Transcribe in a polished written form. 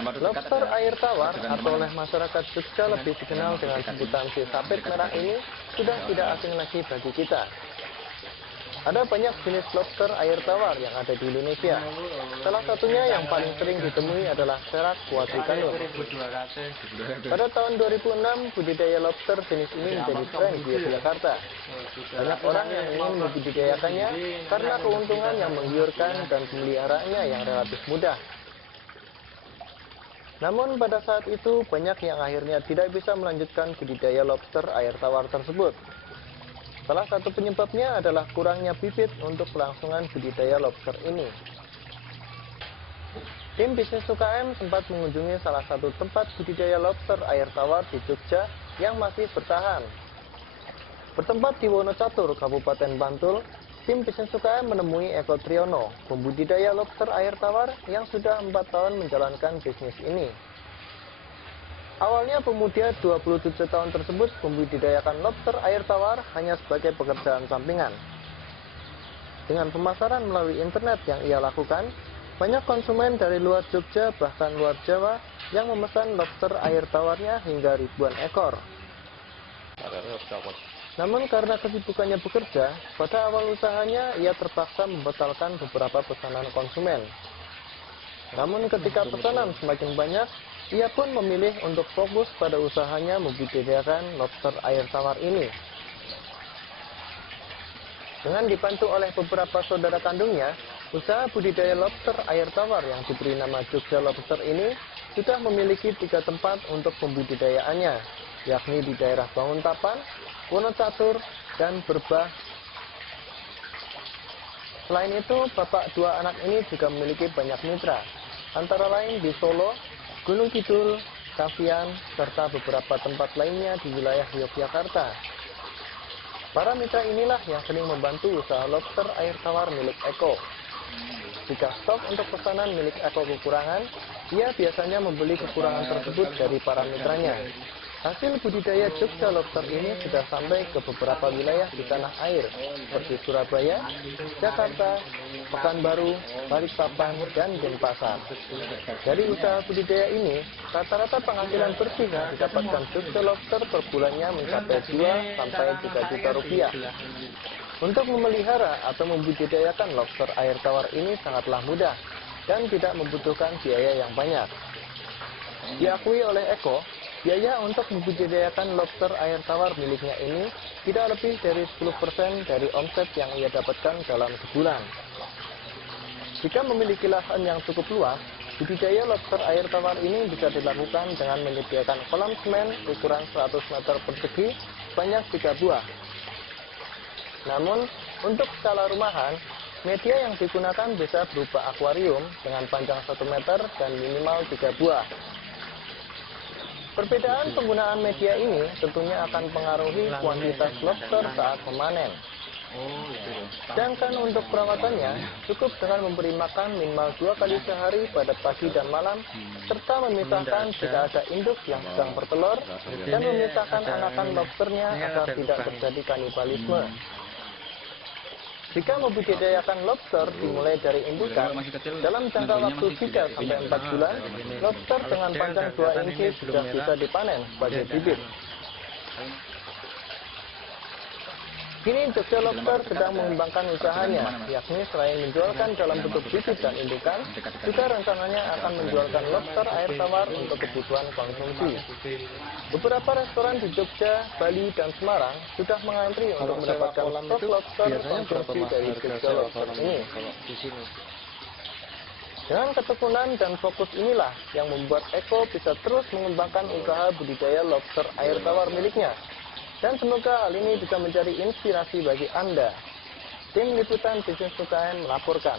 Lobster air tawar atau oleh masyarakat Jogja lebih dikenal dengan sebutan si sapit merah ini sudah tidak asing lagi bagi kita. Ada banyak jenis lobster air tawar yang ada di Indonesia. Salah satunya yang paling sering ditemui adalah Serak quadricanum. Pada tahun 2006, budidaya lobster jenis ini menjadi tren di Yogyakarta. Banyak orang yang ingin membudidayakannya karena keuntungan yang menggiurkan dan pemeliharaannya yang relatif mudah. Namun pada saat itu banyak yang akhirnya tidak bisa melanjutkan budidaya lobster air tawar tersebut. Salah satu penyebabnya adalah kurangnya bibit untuk kelangsungan budidaya lobster ini. Tim bisnis UKM sempat mengunjungi salah satu tempat budidaya lobster air tawar di Jogja yang masih bertahan. Bertempat di Wonocatur, Kabupaten Bantul, tim bisnis UKM menemui Eko Triyono, pembudidaya lobster air tawar yang sudah 4 tahun menjalankan bisnis ini. Awalnya pemuda 27 tahun tersebut membudidayakan lobster air tawar hanya sebagai pekerjaan sampingan. Dengan pemasaran melalui internet yang ia lakukan, banyak konsumen dari luar Jogja bahkan luar Jawa yang memesan lobster air tawarnya hingga ribuan ekor. Namun karena kesibukannya bekerja, pada awal usahanya ia terpaksa membatalkan beberapa pesanan konsumen. Namun ketika pesanan semakin banyak, ia pun memilih untuk fokus pada usahanya membudidayakan lobster air tawar ini. Dengan dibantu oleh beberapa saudara kandungnya, usaha budidaya lobster air tawar yang diberi nama Jogja Lobster ini sudah memiliki 3 tempat untuk pembudidayaannya, yakni di daerah Banguntapan, Wonocatur, dan Berbah. Selain itu, bapak 2 anak ini juga memiliki banyak mitra, antara lain di Solo, Gunung Kidul, Kavian, serta beberapa tempat lainnya di wilayah Yogyakarta. Para mitra inilah yang sering membantu usaha lobster air tawar milik Eko. Jika stok untuk pesanan milik Eko kekurangan, ia biasanya membeli kekurangan tersebut dari para mitranya. Hasil budidaya Jogja Lobster ini sudah sampai ke beberapa wilayah di tanah air, seperti Surabaya, Jakarta, Pekanbaru, Balikpapan, dan Denpasar. Dari usaha budidaya ini, rata-rata penghasilan bersih yang didapatkan Jogja Lobster per bulannya mencapai 2 sampai 3 juta rupiah. Untuk memelihara atau membudidayakan lobster air tawar ini sangatlah mudah dan tidak membutuhkan biaya yang banyak. Diakui oleh Eko, biaya untuk membudidayakan lobster air tawar miliknya ini tidak lebih dari 10% dari omset yang ia dapatkan dalam sebulan. Jika memiliki lahan yang cukup luas, budidaya lobster air tawar ini bisa dilakukan dengan menyediakan kolam semen ukuran 100 meter persegi sebanyak 3 buah. Namun, untuk skala rumahan, media yang digunakan bisa berupa akuarium dengan panjang 1 meter dan minimal 3 buah. Perbedaan penggunaan media ini tentunya akan mempengaruhi kuantitas lobster saat memanen. Sedangkan untuk perawatannya, cukup dengan memberi makan minimal 2 kali sehari pada pagi dan malam, serta memisahkan jika ada induk yang sedang bertelur, dan memisahkan anakan lobsternya agar tidak terjadi kanibalisme. Jika membudidayakan lobster dimulai dari indukan, dalam jangka waktu 3-4 bulan, lobster dengan panjang 2 inci sudah bisa dipanen sebagai bibit. Kini Jogja Lobster sedang mengembangkan usahanya, yakni selain menjualkan dalam bentuk bibit dan indukan, juga rencananya akan menjualkan lobster air tawar untuk kebutuhan konsumsi. Beberapa restoran di Jogja, Bali, dan Semarang sudah mengantri untuk mendapatkan stok lobster konsumsi dari Jogja Lobster ini. Dengan ketekunan dan fokus inilah yang membuat Eko bisa terus mengembangkan usaha budidaya lobster air tawar miliknya. Dan semoga hal ini bisa menjadi inspirasi bagi Anda. Tim Liputan Bisnis UKM melaporkan.